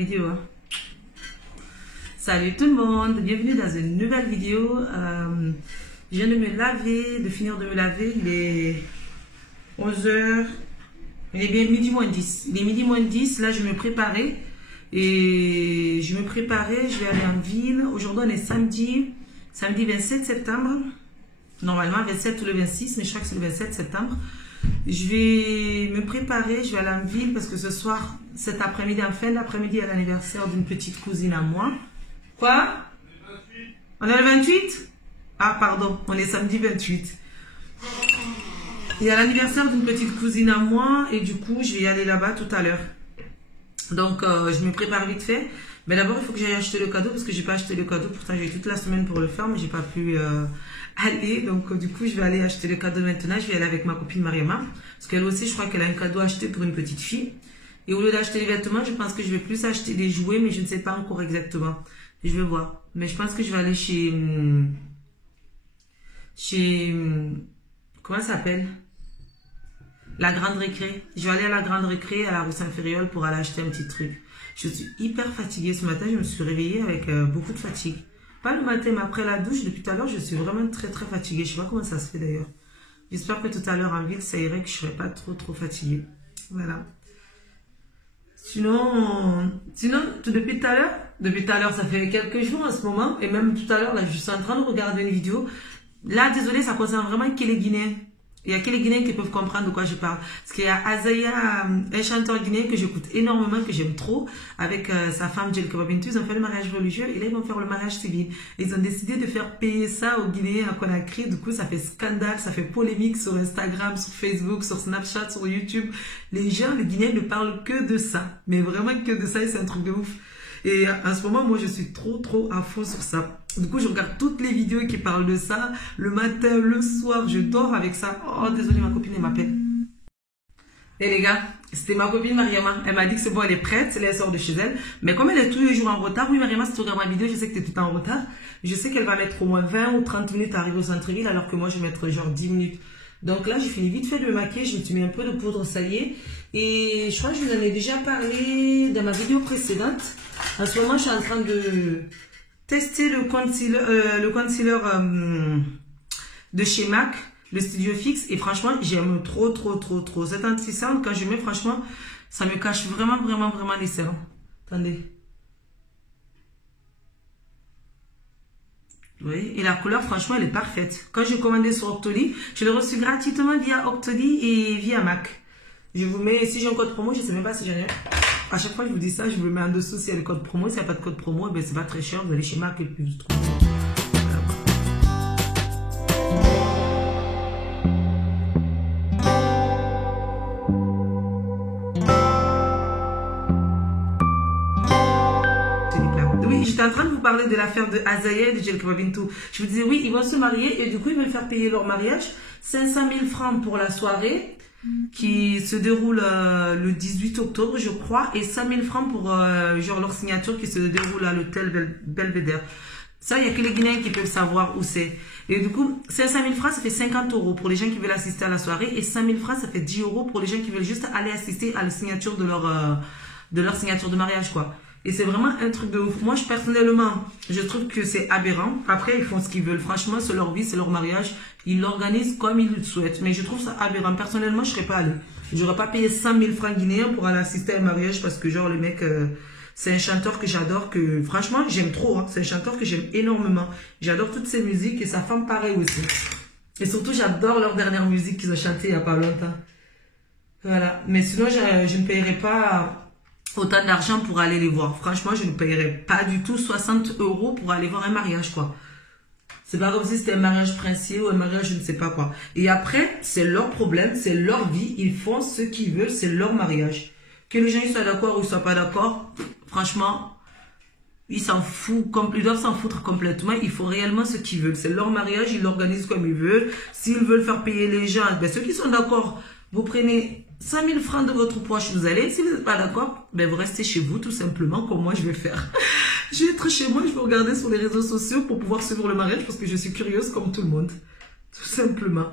vidéo. Hein. Salut tout le monde, bienvenue dans une nouvelle vidéo. Je viens de me laver, de finir de me laver. Il est 11h, il est bien midi moins 10. Il est midi moins 10, là je me préparais. Et je me préparais, je vais aller en ville. Aujourd'hui on est samedi 27 septembre. Normalement 27 ou le 26, mais je crois que c'est le 27 septembre. Je vais me préparer, je vais aller en ville parce que ce soir, cet après-midi, en fin d'après-midi, il y a l'anniversaire d'une petite cousine à moi. Quoi? On est le 28? Ah pardon, on est samedi 28. Il y a l'anniversaire d'une petite cousine à moi et du coup, je vais y aller là-bas tout à l'heure. Donc, je me prépare vite fait. Mais d'abord, il faut que j'aille acheter le cadeau parce que j'ai pas acheté le cadeau. Pourtant, j'ai eu toute la semaine pour le faire, mais j'ai pas pu aller. Donc, du coup, je vais aller acheter le cadeau maintenant. Je vais aller avec ma copine Mariama. Parce qu'elle aussi, je crois qu'elle a un cadeau acheté pour une petite fille. Et au lieu d'acheter les vêtements, je pense que je vais plus acheter des jouets, mais je ne sais pas encore exactement. Je vais voir. Mais je pense que je vais aller chez comment ça s'appelle? La Grande Récré. Je vais aller à la Grande Récré, à la rue Saint-Ferréol pour aller acheter un petit truc. Je suis hyper fatiguée ce matin. Je me suis réveillée avec beaucoup de fatigue. Pas le matin, mais après la douche, depuis tout à l'heure, je suis vraiment très fatiguée. Je sais pas comment ça se fait d'ailleurs. J'espère que tout à l'heure en ville, ça irait, que je serai pas trop fatiguée. Voilà. Sinon, depuis tout à l'heure, ça fait quelques jours en ce moment. Et même tout à l'heure, là, je suis en train de regarder une vidéo. Là, désolé, ça concerne vraiment que les Guinéens. Il y a que les Guinéens qui peuvent comprendre de quoi je parle. Parce qu'il y a Azaya, un chanteur guinéen que j'écoute énormément, que j'aime trop, avec sa femme Djel Kababintou. Ils ont fait le mariage religieux et là ils vont faire le mariage civil. Ils ont décidé de faire payer ça aux Guinéens à Conakry. Du coup, ça fait scandale, ça fait polémique sur Instagram, sur Facebook, sur Snapchat, sur YouTube. Les Guinéens ne parlent que de ça. Mais vraiment que de ça et c'est un truc de ouf. Et en ce moment, moi, je suis trop à fond sur ça. Du coup, je regarde toutes les vidéos qui parlent de ça. Le matin, le soir, je dors avec ça. Oh, désolé, ma copine, elle m'appelle. Et les gars, c'était ma copine Mariama. Elle m'a dit que c'est bon, elle est prête. Elle sort de chez elle. Mais comme elle est tous les jours en retard, oui, Mariama, si tu regardes ma vidéo, je sais que tu es tout le temps en retard. Je sais qu'elle va mettre au moins 20 ou 30 minutes à arriver au centre-ville, alors que moi, je vais mettre genre 10 minutes. Donc là, j'ai fini vite fait de me maquiller. Je me suis mis un peu de poudre salée. Et je crois que je vous en ai déjà parlé dans ma vidéo précédente. En ce moment, je suis en train de tester le concealer de chez MAC, le Studio Fix. Et franchement, j'aime trop. Cet anti-cerne, quand je mets, franchement, ça me cache vraiment les cernes. Attendez. Vous voyez? Et la couleur, franchement, elle est parfaite. Quand j'ai commandé sur Octoly, je l'ai reçu gratuitement via Octoly et via MAC. Je vous mets, si j'ai un code promo, je ne sais même pas si j'en ai. À chaque fois que je vous dis ça, je vous le mets en dessous s'il y a le code promo. S'il n'y a pas de code promo, eh ben, c'est pas très cher. Vous allez chez Marc et puis vous trouvez. Oui, j'étais en train de vous parler de l'affaire de Azaya et de Djel Kababintou. Je vous disais, oui, ils vont se marier et du coup, ils veulent faire payer leur mariage 500 000 francs pour la soirée qui se déroule le 18 octobre, je crois, et 100 000 francs pour genre leur signature qui se déroule à l'hôtel Belvedere. Ça, il n'y a que les Guinéens qui peuvent savoir où c'est. Et du coup, 500 000 francs, ça fait 50 € pour les gens qui veulent assister à la soirée, et 100 000 francs, ça fait 10 € pour les gens qui veulent juste aller assister à la signature de leur signature de mariage, quoi. Et c'est vraiment un truc de ouf. Moi, personnellement, je trouve que c'est aberrant. Après, ils font ce qu'ils veulent. Franchement, c'est leur vie, c'est leur mariage. Ils l'organisent comme ils le souhaitent. Mais je trouve ça aberrant. Personnellement, je serais pas allée. J'aurais pas payé 100 000 francs guinéens pour aller assister à un mariage parce que, genre, le mec, c'est un chanteur que j'adore, que franchement, j'aime trop. Hein. C'est un chanteur que j'aime énormément. J'adore toutes ses musiques et sa femme, pareil aussi. Et surtout, j'adore leur dernière musique qu'ils ont chantée il y a pas longtemps. Voilà. Mais sinon, je ne paierais pas autant d'argent pour aller les voir. Franchement, je ne paierais pas du tout 60 € pour aller voir un mariage, quoi. C'est pas comme si c'était un mariage princier ou un mariage je ne sais pas quoi. Et après, c'est leur problème, c'est leur vie. Ils font ce qu'ils veulent, c'est leur mariage. Que les gens ils soient d'accord ou ils soient pas d'accord, franchement, ils s'en foutent, ils doivent s'en foutre complètement. Ils font réellement ce qu'ils veulent. C'est leur mariage, ils l'organisent comme ils veulent. S'ils veulent faire payer les gens, ben ceux qui sont d'accord, vous prenez 100 000 francs de votre poche, vous allez. Si vous n'êtes pas d'accord, ben vous restez chez vous tout simplement comme moi je vais faire. Je vais être chez moi, je vais regarder sur les réseaux sociaux pour pouvoir suivre le mariage parce que je suis curieuse comme tout le monde. Tout simplement.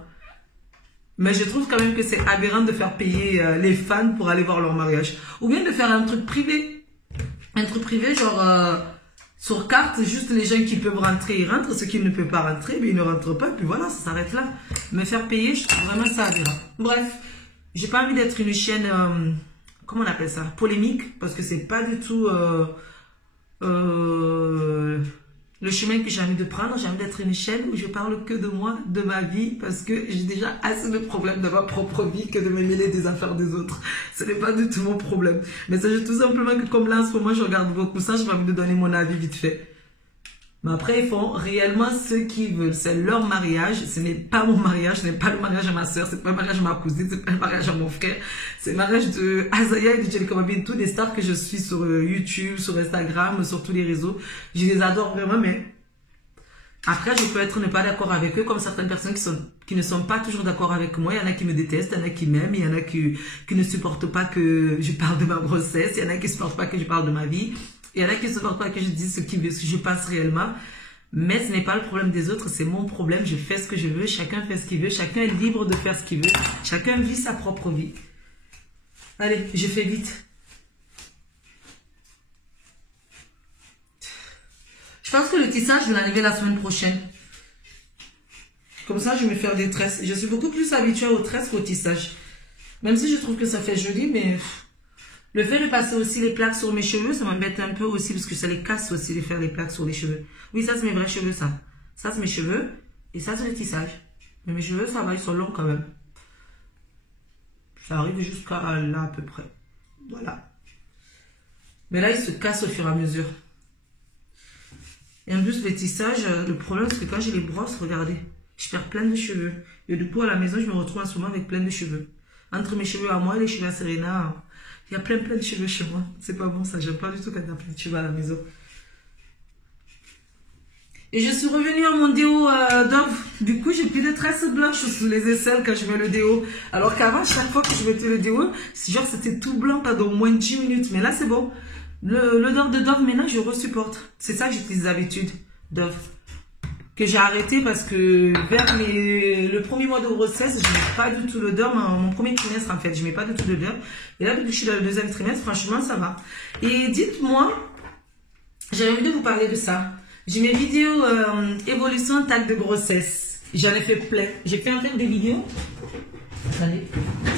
Mais je trouve quand même que c'est aberrant de faire payer les fans pour aller voir leur mariage. Ou bien de faire un truc privé. Un truc privé, genre, sur carte, juste les gens qui peuvent rentrer, ils rentrent. Ceux qui ne peuvent pas rentrer, mais ils ne rentrent pas. Puis voilà, ça s'arrête là. Me faire payer, je trouve vraiment ça aberrant. Bref, j'ai pas envie d'être une chaîne, comment on appelle ça? Polémique, parce que c'est pas du tout le chemin que j'ai envie de prendre. J'ai envie d'être une chaîne où je parle que de moi, de ma vie, parce que j'ai déjà assez de problèmes de ma propre vie que de me mêler des affaires des autres. Ce n'est pas du tout mon problème. Mais c'est juste tout simplement que comme là en ce moment je regarde beaucoup ça, j'ai envie de donner mon avis vite fait. Mais après, ils font réellement ce qu'ils veulent. C'est leur mariage. Ce n'est pas mon mariage. Ce n'est pas le mariage à ma soeur. C'est pas le mariage à ma cousine. C'est pas le mariage à mon frère. C'est le mariage de Azaya et de Jelika Bintou, tous des stars que je suis sur YouTube, sur Instagram, sur tous les réseaux. Je les adore vraiment, mais après, je peux être ne pas d'accord avec eux, comme certaines personnes qui ne sont pas toujours d'accord avec moi. Il y en a qui me détestent, il y en a qui m'aiment, il y en a qui ne supportent pas que je parle de ma grossesse, il y en a qui ne supportent pas que je parle de ma vie. Il y en a qui ne supportent pas que je dise ce que je pense réellement. Mais ce n'est pas le problème des autres, c'est mon problème. Je fais ce que je veux, chacun fait ce qu'il veut, chacun est libre de faire ce qu'il veut. Chacun vit sa propre vie. Allez, je fais vite. Je pense que le tissage, je vais l'enlever la semaine prochaine. Comme ça, je vais me faire des tresses. Je suis beaucoup plus habituée aux tresses qu'au tissage. Même si je trouve que ça fait joli, mais... Le fait de passer aussi les plaques sur mes cheveux, ça m'embête un peu aussi parce que ça les casse aussi de faire les plaques sur les cheveux. Oui, ça c'est mes vrais cheveux, ça. Ça c'est mes cheveux et ça c'est le tissage. Mais mes cheveux, ça va, ils sont longs quand même. Ça arrive jusqu'à là à peu près. Voilà. Mais là, ils se cassent au fur et à mesure. Et en plus, les tissages, le problème c'est que quand je les brosse, regardez, je perds plein de cheveux. Et du coup, à la maison, je me retrouve en ce moment avec plein de cheveux. Entre mes cheveux à moi et les cheveux à Serena... Il y a plein de cheveux chez moi. C'est pas bon ça. J'aime pas du tout quand il y a plein de cheveux à la maison. Et je suis revenue à mon déo Dove. Du coup, j'ai plus de traces blanches sous les aisselles quand je mets le déo. Alors qu'avant, chaque fois que je mettais le déo, genre c'était tout blanc pendant au moins 10 minutes. Mais là, c'est bon. L'odeur de Dove, maintenant, je resupporte. C'est ça que j'utilise d'habitude. Dove. Que j'ai arrêté parce que vers le premier mois de grossesse, je n'ai pas du tout l'odeur. Mon premier trimestre, en fait, je n'ai pas du tout l'odeur. Et là, depuis que je suis dans le deuxième trimestre, franchement, ça va. Et dites-moi, j'avais envie de vous parler de ça. J'ai mes vidéos évolution tag de grossesse. J'en ai fait plein. J'ai fait un peu des vidéos.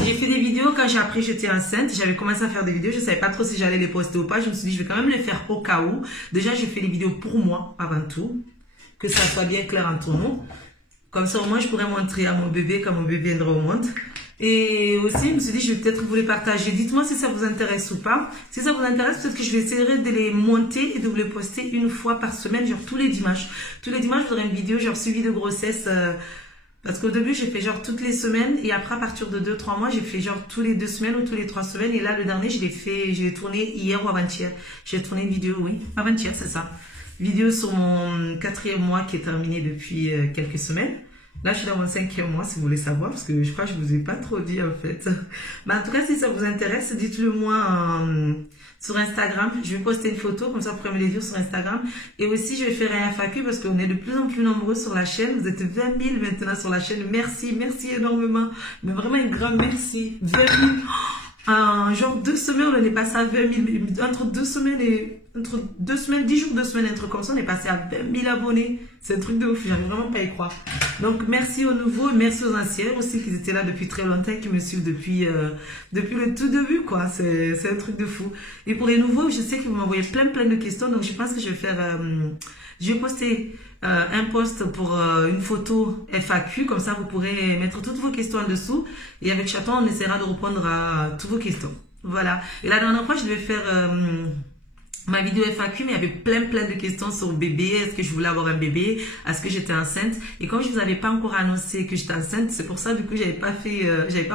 J'ai fait des vidéos quand j'ai appris que j'étais enceinte. J'avais commencé à faire des vidéos. Je ne savais pas trop si j'allais les poster ou pas. Je me suis dit, je vais quand même les faire au cas où. Déjà, j'ai fait les vidéos pour moi avant tout. Que ça soit bien clair entre nous. Comme ça, au moins, je pourrais montrer à mon bébé quand mon bébé viendra au monde. Et aussi, je me suis dit, je vais peut-être vous les partager. Dites-moi si ça vous intéresse ou pas. Si ça vous intéresse, peut-être que je vais essayer de les monter et de vous les poster une fois par semaine, genre tous les dimanches. Tous les dimanches, j'aurai une vidéo, genre suivi de grossesse. Parce qu'au début, j'ai fait genre toutes les semaines. Et après, à partir de 2-3 mois, j'ai fait genre tous les 2 semaines ou tous les 3 semaines. Et là, le dernier, je l'ai tourné hier ou avant-hier. J'ai tourné une vidéo, oui, avant-hier, c'est ça. Vidéo sur mon 4e mois qui est terminé depuis quelques semaines. Là, je suis dans mon 5e mois, si vous voulez savoir, parce que je crois que je vous ai pas trop dit, en fait. Mais en tout cas, si ça vous intéresse, dites-le moi sur Instagram. Je vais poster une photo, comme ça, vous pourrez me les dire sur Instagram. Et aussi, je vais faire un FAQ, parce qu'on est de plus en plus nombreux sur la chaîne. Vous êtes 20 000 maintenant sur la chaîne. Merci, merci énormément. Mais vraiment, un grand merci. 20 000. En genre 2 semaines, on est passé à 20 000. Entre 2 semaines, 10 jours, 2 semaines, un truc comme ça, on est passé à 20 000 abonnés. C'est un truc de ouf, j'arrive vraiment pas à y croire. Donc, merci aux nouveaux et merci aux anciens aussi qui étaient là depuis très longtemps, qui me suivent depuis le tout début, quoi. C'est un truc de fou. Et pour les nouveaux, je sais que vous m'envoyez plein de questions, donc je pense que je vais faire... je vais poster un post pour une photo FAQ, comme ça vous pourrez mettre toutes vos questions en dessous et avec Chaton on essaiera de répondre à toutes vos questions. Voilà. Et la dernière fois je devais faire ma vidéo FAQ, mais il y avait plein de questions sur bébé. Est-ce que je voulais avoir un bébé? Est-ce que j'étais enceinte? Et comme je vous avais pas encore annoncé que j'étais enceinte, c'est pour ça du coup j'avais pas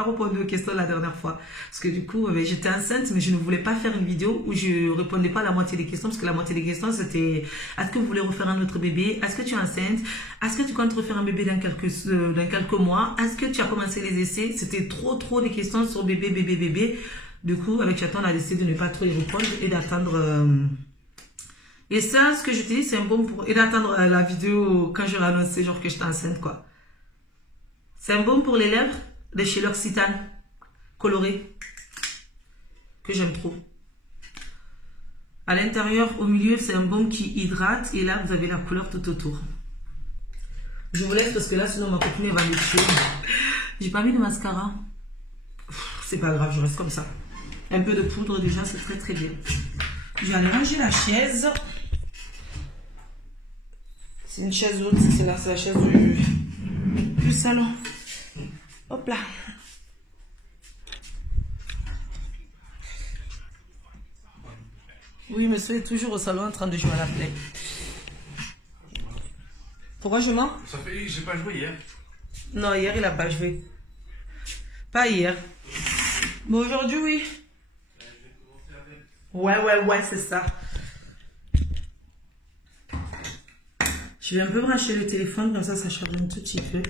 répondu aux questions la dernière fois. Parce que du coup j'étais enceinte, mais je ne voulais pas faire une vidéo où je répondais pas à la moitié des questions, parce que la moitié des questions c'était: est-ce que vous voulez refaire un autre bébé? Est-ce que tu es enceinte? Est-ce que tu comptes refaire un bébé dans quelques mois? Est-ce que tu as commencé les essais? C'était trop des questions sur bébé. Du coup, avec Chaton, on a décidé de ne pas trop y répondre et d'attendre. Et ça, ce que je te dis, c'est un bon pour. Et d'attendre la vidéo quand j'aurai annoncé, genre que j'étais enceinte, quoi. C'est un bon pour les lèvres de chez L'Occitane, coloré, que j'aime trop. À l'intérieur, au milieu, c'est un baume qui hydrate. Et là, vous avez la couleur tout autour. Je vous laisse parce que là, sinon ma copine va me tuer. J'ai pas mis de mascara. C'est pas grave, je reste comme ça. Un peu de poudre déjà, c'est très très bien. Je vais aller ranger la chaise. C'est une chaise haute, c'est la chaise du salon. Hop là. Oui, monsieur est toujours au salon en train de jouer à la play. Pourquoi je mens? Ça fait, j'ai pas joué hier. Non, hier il a pas joué. Pas hier. Mais aujourd'hui, oui. Ouais, c'est ça. Je vais un peu brancher le téléphone, comme ça charge un tout petit peu.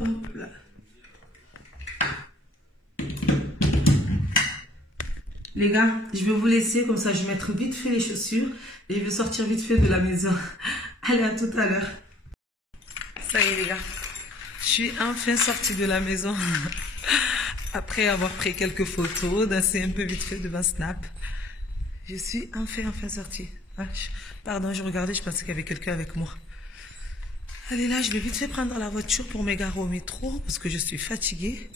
Hop là. Les gars, je vais vous laisser, comme ça je vais mettre vite fait les chaussures et je vais sortir vite fait de la maison. Allez, à tout à l'heure. Ça y est les gars, je suis enfin sortie de la maison après avoir pris quelques photos, dansé un peu vite fait devant Snap. Je suis enfin sortie. Ah, pardon, je regardais, je pensais qu'il y avait quelqu'un avec moi. Allez là, je vais vite fait prendre la voiture pour m'égarer au métro parce que je suis fatiguée.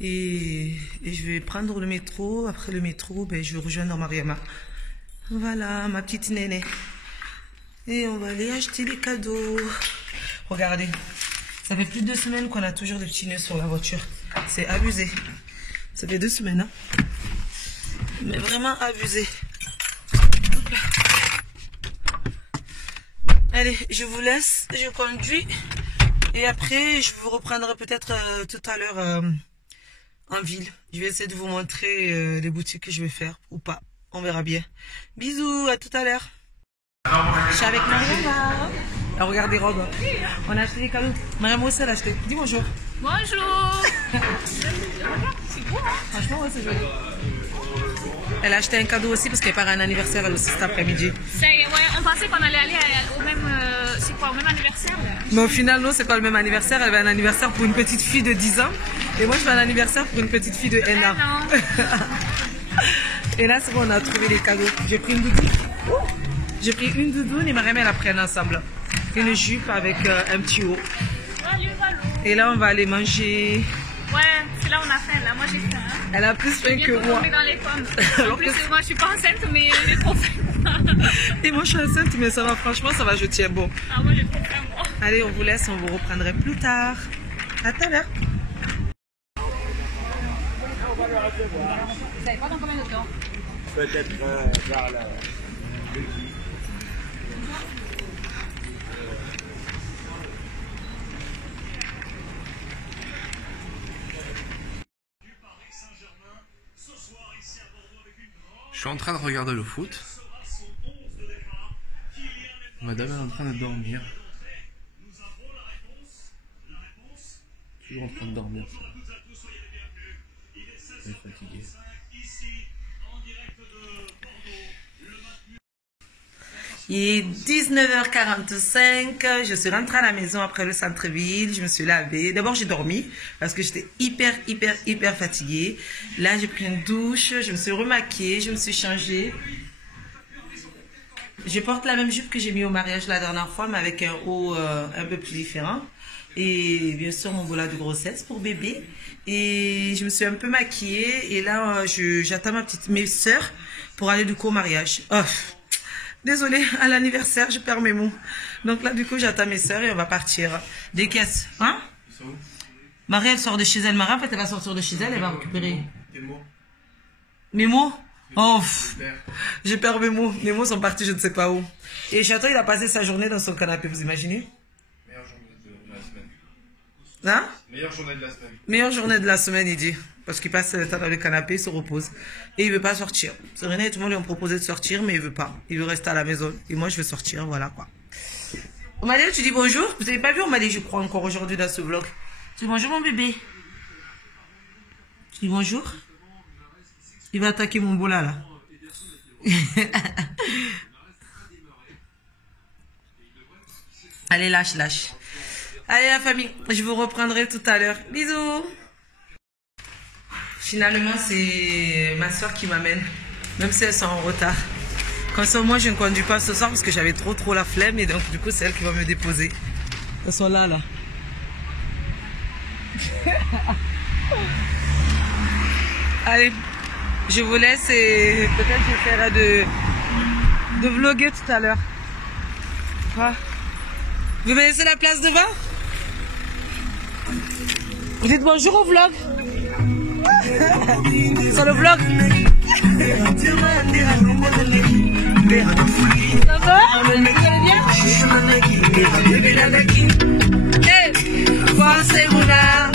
Et je vais prendre le métro. Après le métro, ben, je vais rejoindre Mariama. Voilà, ma petite nénée. Et on va aller acheter des cadeaux. Regardez, ça fait plus de 2 semaines qu'on a toujours des petits nœuds sur la voiture. C'est abusé. Ça fait 2 semaines, hein. Mais vraiment abusé. Allez, je vous laisse, je conduis. Et après, je vous reprendrai peut-être tout à l'heure en ville. Je vais essayer de vous montrer les boutiques que je vais faire ou pas. On verra bien. Bisous, à tout à l'heure. Je suis avec Mariama. Alors, regarde les robes. On a acheté des cadeaux. Mariama aussi, elle a acheté. Dis bonjour. Bonjour. C'est beau, hein? Franchement, ouais, c'est joli. Elle a acheté un cadeau aussi parce qu'elle part à un anniversaire elle aussi cet après-midi. Ouais, on pensait qu'on allait aller au même, c'est quoi, au même anniversaire? Mais au final, non, c'est pas le même anniversaire. Elle va à un anniversaire pour une petite fille de 10 ans. Et moi, je vais à un anniversaire pour une petite fille de 1 an. Et là, c'est bon, on a trouvé les cadeaux. J'ai pris une doudoune. J'ai pris une doudoune et Mariam, elle a pris ensemble. Une jupe avec un petit haut. Et là, on va aller manger. Ouais, c'est là on a faim, là. Moi, j'ai faim. Hein. Elle a plus faim que moi. Dans les pommes. En plus, moi, je suis pas enceinte, mais j'ai trop faim. Et moi, je suis enceinte, mais ça va, franchement, ça va, je tiens bon. Ah, moi, j'ai trop faim, moi. Allez, on vous laisse, on vous reprendrait plus tard. À tout à l'heure. Vous savez pas dans combien de temps? Peut-être vers la... Je suis en train de regarder le foot. Madame est en train de dormir. Toujours en train de dormir. Elle est fatiguée. Il est 19h45, je suis rentrée à la maison après le centre-ville, je me suis lavée. D'abord j'ai dormi parce que j'étais hyper fatiguée. Là j'ai pris une douche, je me suis remaquillée, je me suis changée. Je porte la même jupe que j'ai mis au mariage la dernière fois mais avec un haut un peu plus différent. Et bien sûr mon boulot de grossesse pour bébé. Et je me suis un peu maquillée et là j'attends mes soeurs pour aller du coup au mariage. Oh. Désolée, à l'anniversaire, je perds mes mots. Donc là, du coup, j'attends mes soeurs et on va partir. Des caisses. Hein? Marie, elle sort de chez elle. Marie, en fait, elle va sortir de chez elle, elle va récupérer. Tes mots. Mes mots? Oh, je perds mes mots. Mes mots sont partis, je ne sais pas où. Et Château, il a passé sa journée dans son canapé, vous imaginez? Meilleure journée de la semaine. Hein? Meilleure journée de la semaine. Meilleure journée de la semaine, il dit. Parce qu'il passe le temps dans le canapé, il se repose. Et il veut pas sortir. Serena et tout le monde lui ont proposé de sortir, mais il veut pas. Il veut rester à la maison. Et moi, je veux sortir, voilà quoi. Omalie, tu dis bonjour? Vous n'avez pas vu Omalie, je crois, encore aujourd'hui dans ce vlog. Tu dis bonjour, mon bébé. Tu dis bonjour? Il va attaquer mon boula, là. Allez, lâche. Allez, la famille, je vous reprendrai tout à l'heure. Bisous. Finalement, c'est ma soeur qui m'amène. Même si elles sont en retard. Comme ça, moi, je ne conduis pas ce soir parce que j'avais trop la flemme. Et donc, du coup, c'est elle qui va me déposer. Elles sont là. Allez, je vous laisse et peut-être j'essaierai de vlogger tout à l'heure. Vous me laissez la place devant? Dites bonjour au vlog. Sur le vlog. Ça va? Vous allez bien? Hey, forcez-vous là.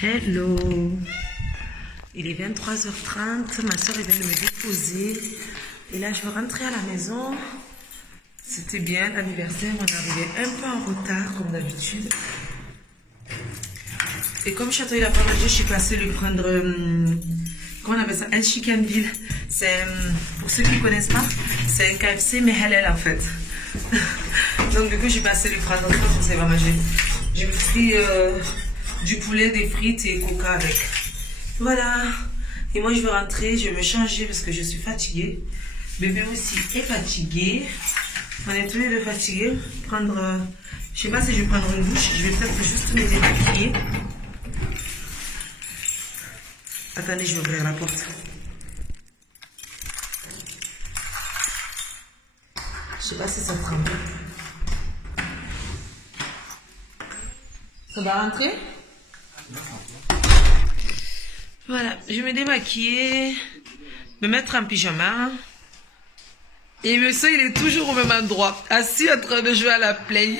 Hello. Il est 23h30. Ma soeur vient de me déposer. Et là, je veux rentrer à la maison. C'était bien l'anniversaire. On arrivait un peu en retard, comme d'habitude. Et comme Château il a pas mangé, je suis passée lui prendre, comment on appelle ça, un Chickenville. C'est, pour ceux qui ne connaissent pas, c'est un KFC mais halal en fait. Donc du coup, je suis passée lui prendre, je sais pas manger. J'ai pris du poulet, des frites et coca avec. Voilà. Et moi, je vais rentrer, je vais me changer parce que je suis fatiguée. Bébé aussi est fatigué. On est tous les deux fatigués. Prendre, je sais pas si je vais prendre une douche. Je vais peut-être juste me démaquiller. Attendez, je vais ouvrir la porte. Je sais pas si ça tremble. Ça va rentrer? Voilà, je vais me démaquiller, me mettre en pyjama. Et monsieur, il est toujours au même endroit, assis en train de jouer à la play.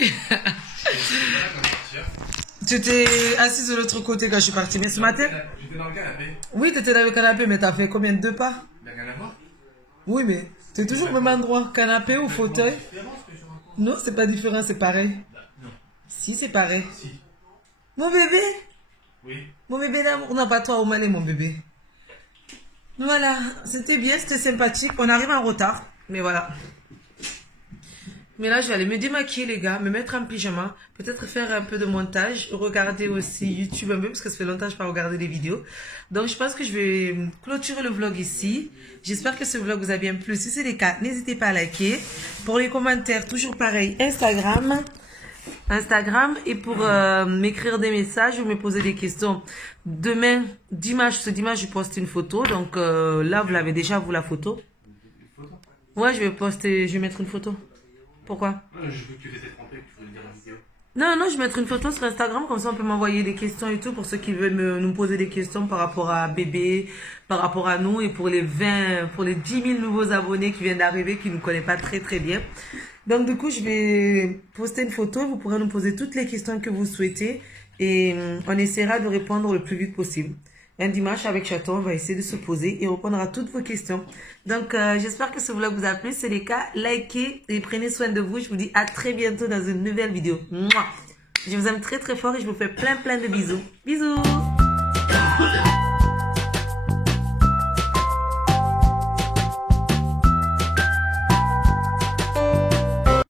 Tu étais assis de l'autre côté quand je suis partie, mais ce matin... J'étais dans le canapé. Oui, tu étais dans le canapé, mais tu as fait combien de pas? Il n'y a rien à voir. Oui, mais tu es toujours au même endroit, canapé ou fauteuil? Non, c'est pas différent, c'est pareil. Non. Si, c'est pareil. Si. Mon bébé? Oui. Mon bébé d'amour. Non, pas toi, Omané, mon bébé. Voilà, c'était bien, c'était sympathique. On arrive en retard, mais voilà. Mais là, je vais aller me démaquiller, les gars, me mettre en pyjama, peut-être faire un peu de montage, regarder aussi YouTube un peu, parce que ça fait longtemps que je n'ai pas regardé les vidéos. Donc, je pense que je vais clôturer le vlog ici. J'espère que ce vlog vous a bien plu. Si c'est le cas, n'hésitez pas à liker. Pour les commentaires, toujours pareil, Instagram. Et pour m'écrire des messages ou me poser des questions. Demain, ce dimanche, je poste une photo. Donc, là, vous l'avez déjà, vous, la photo. Ouais, je vais mettre une photo. Pourquoi? Je veux que tu fasses tremper, tu voulais dire la vidéo. Non, je vais mettre une photo sur Instagram, comme ça on peut m'envoyer des questions et tout, pour ceux qui veulent nous poser des questions par rapport à bébé, par rapport à nous, et pour les 10 000 nouveaux abonnés qui viennent d'arriver, qui ne nous connaissent pas très bien. Donc du coup, je vais poster une photo, vous pourrez nous poser toutes les questions que vous souhaitez, et on essaiera de répondre le plus vite possible. Un dimanche avec Château, on va essayer de se poser et répondre à toutes vos questions. Donc, j'espère que ce vlog vous a plu. C'est le cas, likez et prenez soin de vous. Je vous dis à très bientôt dans une nouvelle vidéo. Mouah. Je vous aime très fort et je vous fais plein de bisous. Bisous.